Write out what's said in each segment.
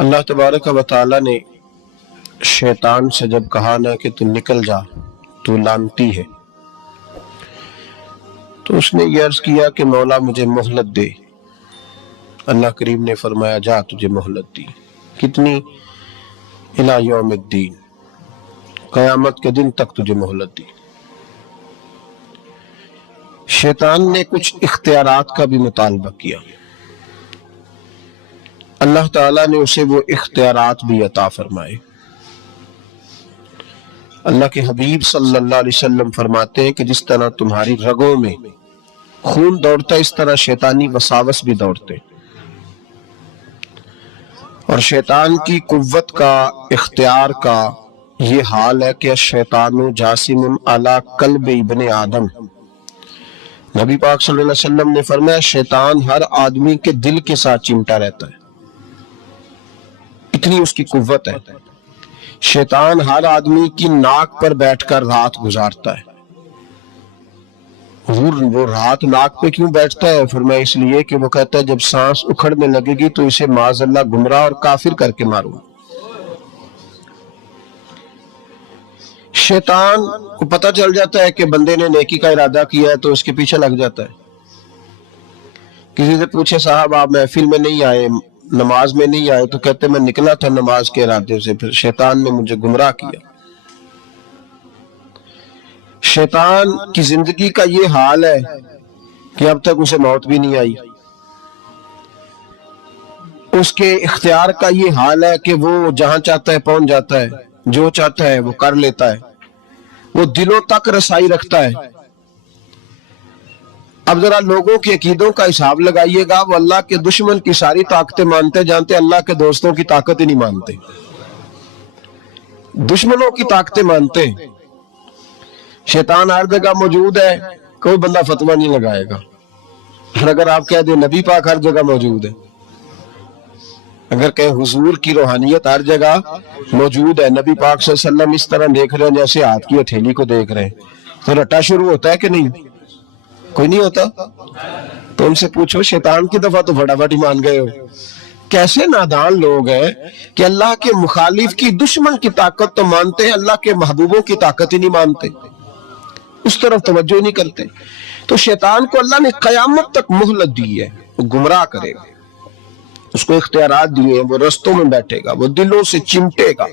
اللہ تبارک و تعالی نے شیطان سے جب کہا نا کہ تو نکل جا، تو لعنتی ہے، تو اس نے یہ عرض کیا کہ مولا مجھے مہلت دے۔ اللہ کریم نے فرمایا جا تجھے مہلت دی۔ کتنی؟ الی یوم الدین، قیامت کے دن تک تجھے مہلت دی۔ شیطان نے کچھ اختیارات کا بھی مطالبہ کیا، اللہ تعالیٰ نے اسے وہ اختیارات بھی عطا فرمائے۔ اللہ کے حبیب صلی اللہ علیہ وسلم فرماتے ہیں کہ جس طرح تمہاری رگوں میں خون دوڑتا ہے، اس طرح شیطانی وساوس بھی دوڑتے، اور شیطان کی قوت کا، اختیار کا یہ حال ہے کہ الشیطان جاسم علی قلب ابن آدم۔ نبی پاک صلی اللہ علیہ وسلم نے فرمایا شیطان ہر آدمی کے دل کے ساتھ چمٹا رہتا ہے، اتنی اس کی قوت ہے۔ شیطان ہر آدمی کی ناک پر بیٹھ کر رات گزارتا ہے۔ وہ رات ناک پہ کیوں بیٹھتا ہے؟ فرمایا اس لیے کہ وہ کہتا ہے جب سانس اکھڑنے لگے گی تو اسے معاذ اللہ گمراہ اور کافر کر کے ماروں۔ شیطان کو پتہ چل جاتا ہے کہ بندے نے نیکی کا ارادہ کیا ہے تو اس کے پیچھے لگ جاتا ہے۔ کسی سے پوچھے صاحب آپ محفل میں نہیں آئے، نماز میں نہیں آئے، تو کہتے میں نکلا تھا نماز کے ارادے سے، پھر شیطان نے مجھے گمراہ کیا۔ شیطان کی زندگی کا یہ حال ہے کہ اب تک اسے موت بھی نہیں آئی۔ اس کے اختیار کا یہ حال ہے کہ وہ جہاں چاہتا ہے پہنچ جاتا ہے، جو چاہتا ہے وہ کر لیتا ہے، وہ دلوں تک رسائی رکھتا ہے۔ اب ذرا لوگوں کے عقیدوں کا حساب لگائیے گا، وہ اللہ کے دشمن کی ساری طاقتیں مانتے جانتے، اللہ کے دوستوں کی طاقت ہی نہیں مانتے، دشمنوں کی طاقتیں مانتے۔ شیطان ہر جگہ موجود ہے، کوئی بندہ فتویٰ نہیں لگائے گا۔ اور اگر آپ کہہ دیں نبی پاک ہر جگہ موجود ہے، اگر کہیں حضور کی روحانیت ہر جگہ موجود ہے، نبی پاک صلی اللہ علیہ وسلم اس طرح دیکھ رہے ہیں جیسے ہاتھ کی ہتھیلی کو دیکھ رہے ہیں، تو رٹا شروع ہوتا ہے کہ نہیں؟ کوئی نہیں ہوتا؟ تو ان سے پوچھو شیطان کی دفعہ تو فٹافٹ ہی مان گئے ہو۔ کیسے نادان لوگ ہیں کہ اللہ کے مخالف کی، دشمن کی طاقت تو مانتے ہیں، اللہ کے محبوبوں کی طاقت ہی نہیں مانتے، اس طرف توجہ ہی نہیں کرتے۔ تو شیطان کو اللہ نے قیامت تک مہلت دی ہے، وہ گمراہ کرے گا، اس کو اختیارات دیے ہیں، وہ رستوں میں بیٹھے گا، وہ دلوں سے چمٹے گا،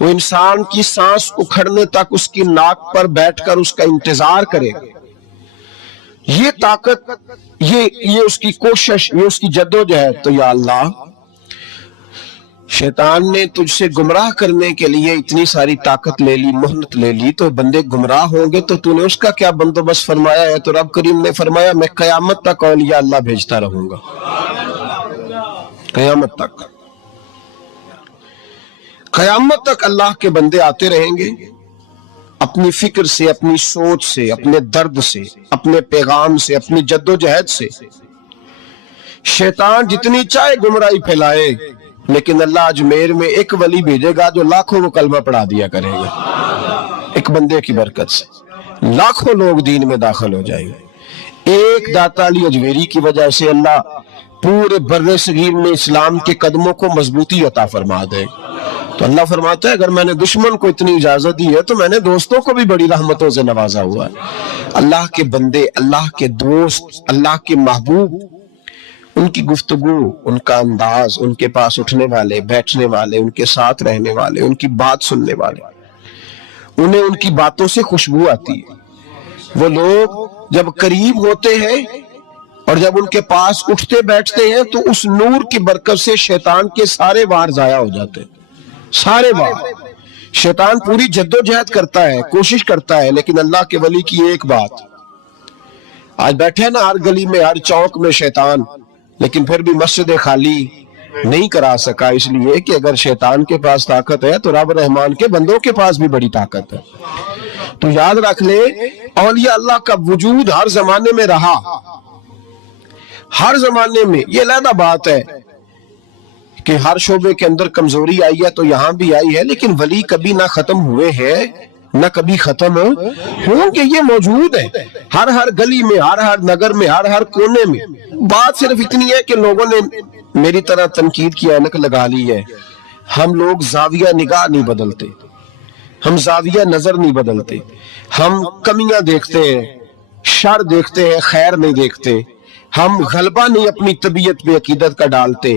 وہ انسان کی سانس اکھڑنے تک اس کی ناک پر بیٹھ کر اس کا انتظار کرے گا۔ یہ طاقت، یہ اس کی کوشش، یہ اس کی جدوجہد۔ تو یا اللہ، شیطان نے تجھ سے گمراہ کرنے کے لیے اتنی ساری طاقت لے لی، مہلت لے لی، تو بندے گمراہ ہوں گے تو تو نے اس کا کیا بندوبست فرمایا ہے؟ تو رب کریم نے فرمایا میں قیامت تک اولیاء اللہ بھیجتا رہوں گا، قیامت تک، قیامت تک اللہ کے بندے آتے رہیں گے، اپنی فکر سے، اپنی سوچ سے، اپنے درد سے، اپنے پیغام سے، اپنی جد و جہد سے۔ شیطان جتنی چاہے گمراہی پھیلائے، لیکن اللہ اجمیر میں ایک ولی بھیجے گا جو لاکھوں کو کلمہ پڑھا دیا کرے گا، ایک بندے کی برکت سے لاکھوں لوگ دین میں داخل ہو جائیں گے۔ ایک داتا علی اجمیری کی وجہ سے اللہ پورے بر صغیر میں اسلام کے قدموں کو مضبوطی عطا فرما دے۔ تو اللہ فرماتا ہے اگر میں نے دشمن کو اتنی اجازت دی ہے تو میں نے دوستوں کو بھی بڑی رحمتوں سے نوازا ہوا ہے۔ اللہ کے بندے، اللہ کے دوست، اللہ کے محبوب، ان کی گفتگو، ان کا انداز، ان کے پاس اٹھنے والے، بیٹھنے والے، ان کے ساتھ رہنے والے، ان کی بات سننے والے، انہیں ان کی باتوں سے خوشبو آتی ہے۔ وہ لوگ جب قریب ہوتے ہیں اور جب ان کے پاس اٹھتے بیٹھتے ہیں تو اس نور کی برکت سے شیطان کے سارے وار ضائع ہو جاتے ہیں، سارے وار۔ شیطان پوری جد و جہد کرتا ہے، کوشش کرتا ہے، لیکن اللہ کے ولی کی ایک بات، آج بیٹھے نا ہر گلی میں، ہر چوک میں شیطان، لیکن پھر بھی مسجد خالی نہیں کرا سکا، اس لیے کہ اگر شیطان کے پاس طاقت ہے تو رب رحمان کے بندوں کے پاس بھی بڑی طاقت ہے۔ تو یاد رکھ لے اولیاء اللہ کا وجود ہر زمانے میں رہا، ہر زمانے میں۔ یہ علیحدہ بات ہے کہ ہر شعبے کے اندر کمزوری آئی ہے تو یہاں بھی آئی ہے، لیکن ولی کبھی نہ ختم ہوئے ہیں، نہ کبھی ختم ہوں، یہ موجود ہے ہر گلی میں، ہر نگر میں، ہر کونے میں۔ بات صرف اتنی ہے کہ لوگوں نے میری طرح تنقید کی اینک لگا لی ہے۔ ہم لوگ زاویہ نگاہ نہیں بدلتے، ہم زاویہ نظر نہیں بدلتے، ہم کمیاں دیکھتے ہیں، شر دیکھتے ہیں، خیر نہیں دیکھتے، ہم غلبہ نہیں اپنی طبیعت پہ عقیدت کا ڈالتے،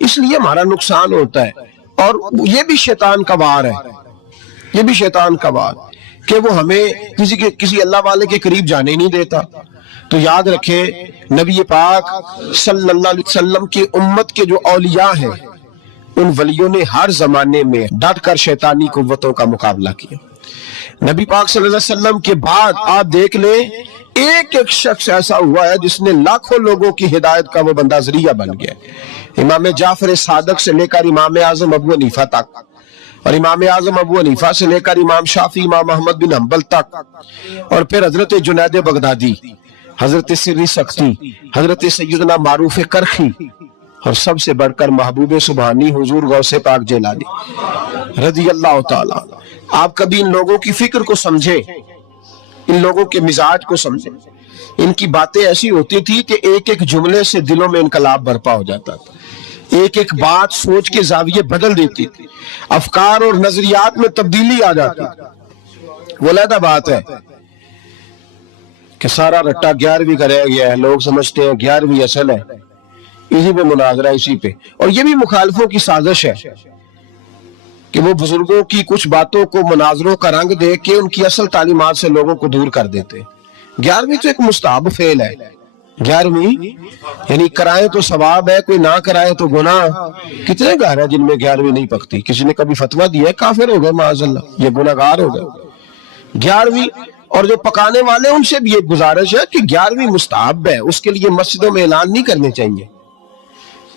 اس لیے ہمارا نقصان ہوتا ہے۔ اور یہ بھی شیطان کا وار ہے، یہ بھی شیطان کا وار کہ وہ ہمیں کسی اللہ والے کے قریب جانے نہیں دیتا۔ تو یاد رکھیں، نبی پاک صلی اللہ علیہ وسلم کی امت کے جو اولیاء ہیں، ان ولیوں نے ہر زمانے میں ڈٹ کر شیطانی قوتوں کا مقابلہ کیا۔ نبی پاک صلی اللہ علیہ وسلم کے بعد آپ دیکھ لیں، ایک شخص ایسا ہوا ہے جس نے لاکھوں لوگوں کی ہدایت کا وہ بندہ ذریعہ بن گیا۔ امام جعفر صادق سے لے کر امام اعظم ابو حنیفہ تک، اور امام اعظم ابو حنیفہ سے لے کر امام شافعی، امام احمد بن حنبل تک، اور پھر حضرت جنید بغدادی، حضرت سری سختی، حضرت سیدنا معروف کرخی، اور سب سے بڑھ کر محبوب سبحانی حضور غوث پاک جیلانی رضی اللہ تعالیٰ۔ آپ کبھی ان لوگوں کی فکر کو سمجھے، ان لوگوں کے مزاج کو سمجھے۔ ان کی باتیں ایسی ہوتی تھی کہ ایک ایک جملے سے دلوں میں انقلاب برپا ہو جاتا تھا، ایک ایک بات سوچ کے زاویے بدل دیتی تھی، افکار اور نظریات میں تبدیلی آ جاتی تھی۔ وہ علیحدہ بات ہے کہ سارا رٹا 11ویں کا رہ گیا ہے، لوگ سمجھتے ہیں 11ویں اصل ہے، اسی پہ مناظرہ، اسی پہ۔ اور یہ بھی مخالفوں کی سازش ہے کہ وہ بزرگوں کی کچھ باتوں کو مناظروں کا رنگ دے کے ان کی اصل تعلیمات سے لوگوں کو دور کر دیتے۔ 11ویں تو ایک مستحب فعل ہے، 11ویں یعنی کرائے تو ثواب ہے، کوئی نہ کرائے تو گناہ۔ کتنے گھر ہیں جن میں 11ویں نہیں پکتی؟ کسی نے کبھی فتویٰ دیا ہے کافر ہو گئے معاذ اللہ، یہ گناہگار ہو گئے۔ 11ویں، اور جو پکانے والے ان سے بھی ایک گزارش ہے کہ 11ویں مستحب ہے، اس کے لیے مسجدوں میں اعلان نہیں کرنے چاہیے،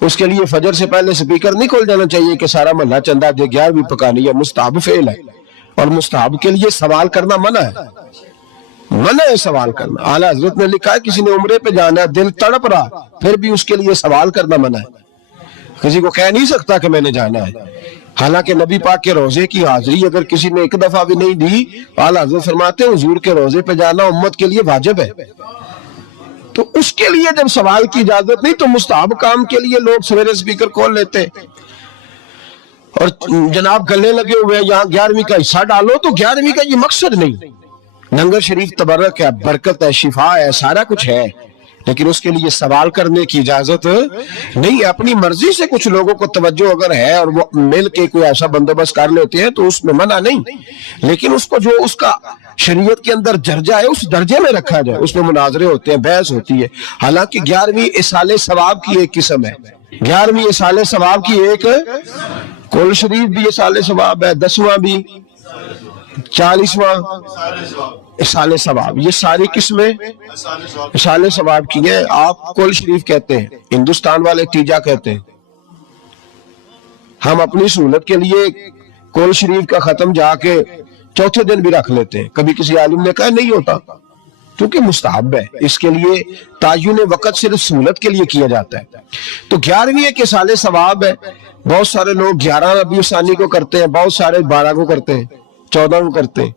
اس کے لیے فجر سے پہلے سپیکر نہیں کھول جانا چاہیے کہ سارا محلہ چندہ دے 11ویں پکانی، یہ مستحب فعل ہے، اور مستحب کے لیے سوال کرنا منع ہے، منع ہے سوال کرنا۔ اعلیٰ حضرت نے لکھا ہے کسی نے عمرے پہ جانا ہے، دل تڑپ رہا، پھر بھی اس کے لیے سوال کرنا منع ہے، کسی کو کہہ نہیں سکتا کہ میں نے جانا ہے۔ حالانکہ نبی پاک کے روزے کی حاضری اگر کسی نے ایک دفعہ بھی نہیں دی، اعلیٰ حضرت فرماتے ہیں حضور کے روزے پہ جانا امت کے لیے واجب ہے۔ تو اس کے لیے جب سوال کی اجازت نہیں تو مستحب کام کے لیے لوگ سویرے سپیکر کھول لیتے اور جناب گلے لگے ہوئے ہیں یہاں 11ویں کا حصہ ڈالو، تو 11ویں کا یہ مقصد نہیں۔ لنگر شریف تبرک ہے، برکت ہے، شفا ہے، سارا کچھ ہے، لیکن اس کے لیے سوال کرنے کی اجازت نہیں ہے۔ اپنی مرضی سے کچھ لوگوں کو توجہ اگر ہے اور وہ مل کے کوئی ایسا بندوبست کر لیتے ہیں تو اس میں منع نہیں، لیکن اس کو جو اس کا شریعت کے اندر درجہ ہے اس درجے میں رکھا جائے، اس میں مناظرے ہوتے ہیں، بحث ہوتی ہے۔ حالانکہ 11ویں اصال ثواب کی ایک قسم ہے، 11ویں اصال ثواب کی ایک، کل شریف بھی اصال ثواب ہے، 10واں بھی، 40واں اصال ثواب، یہ ساری قسمیں اصال ثواب کی ہیں۔ آپ کل شریف کہتے ہیں، ہندوستان والے تیجا کہتے ہیں۔ ہم اپنی سہولت کے لیے کل شریف کا ختم جا کے چوتھے دن بھی رکھ لیتے ہیں، کبھی کسی عالم نے کہا نہیں ہوتا، کیونکہ مستحب ہے، اس کے لیے تعین وقت صرف سہولت کے لیے کیا جاتا ہے۔ تو 11ویں ایک اصال ثواب ہے۔ بہت سارے لوگ 11 ربیع ثانی کو کرتے ہیں، بہت سارے 12 کو کرتے ہیں، 14 کو کرتے ہیں،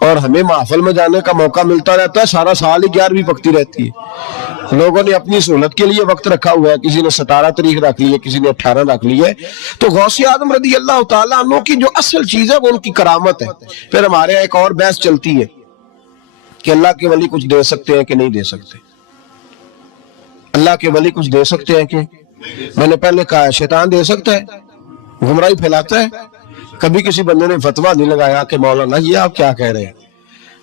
اور ہمیں محفل میں جانے کا موقع ملتا رہتا ہے، سارا سال ہی 11ویں پکتی رہتی ہے۔ لوگوں نے اپنی سہولت کے لیے وقت رکھا ہوا ہے، کسی نے 17 تاریخ رکھ لی ہے، کسی نے 18 رکھ لی ہے۔ تو غوث اعظم رضی اللہ تعالیٰ عنہ کی جو اصل چیز ہے وہ ان کی کرامت ہے۔ پھر ہمارے ایک اور بحث چلتی ہے کہ اللہ کے ولی کچھ دے سکتے ہیں کہ نہیں دے سکتے، اللہ کے ولی کچھ دے سکتے ہیں کہ، میں نے پہلے کہا ہے شیطان دے سکتا ہے، گمراہی پھیلاتا ہے۔ کبھی کسی بندے نے فتویٰ نہیں لگایا کہ مولانا یہ آپ کیا کہہ رہے ہیں،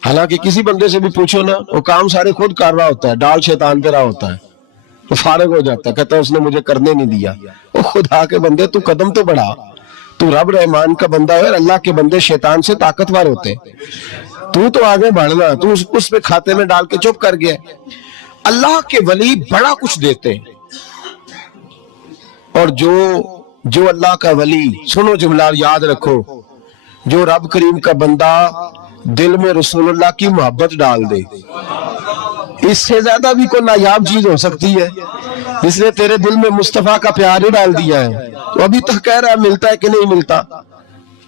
حالانکہ کسی بندے سے بھی پوچھو نا، وہ کام سارے خود کر رہا ہوتا ہے، ڈال شیطان پہ رہا ہوتا ہے، وہ فارغ ہو جاتا ہے، کہتا ہے اس نے مجھے کرنے نہیں دیا۔ وہ خدا کے بندے تو قدم تو بڑھا، تو رب رحمان کا بندہ ہے، اور اللہ کے بندے شیطان سے طاقتور ہوتے ہیں، تو آگے بڑھنا، تو اس پہ کھاتے میں ڈال کے چپ کر گیا۔ اللہ کے ولی بڑا کچھ دیتے ہیں، اور جو اللہ کا ولی، سنو جملہ یاد رکھو، جو رب کریم کا بندہ دل میں رسول اللہ کی محبت ڈال دے، اس سے زیادہ بھی کوئی نایاب چیز ہو سکتی ہے؟ جس نے تیرے دل میں مصطفیٰ کا پیار ہی ڈال دیا ہے، تو ابھی تک کہہ رہا ہے ملتا ہے کہ نہیں ملتا،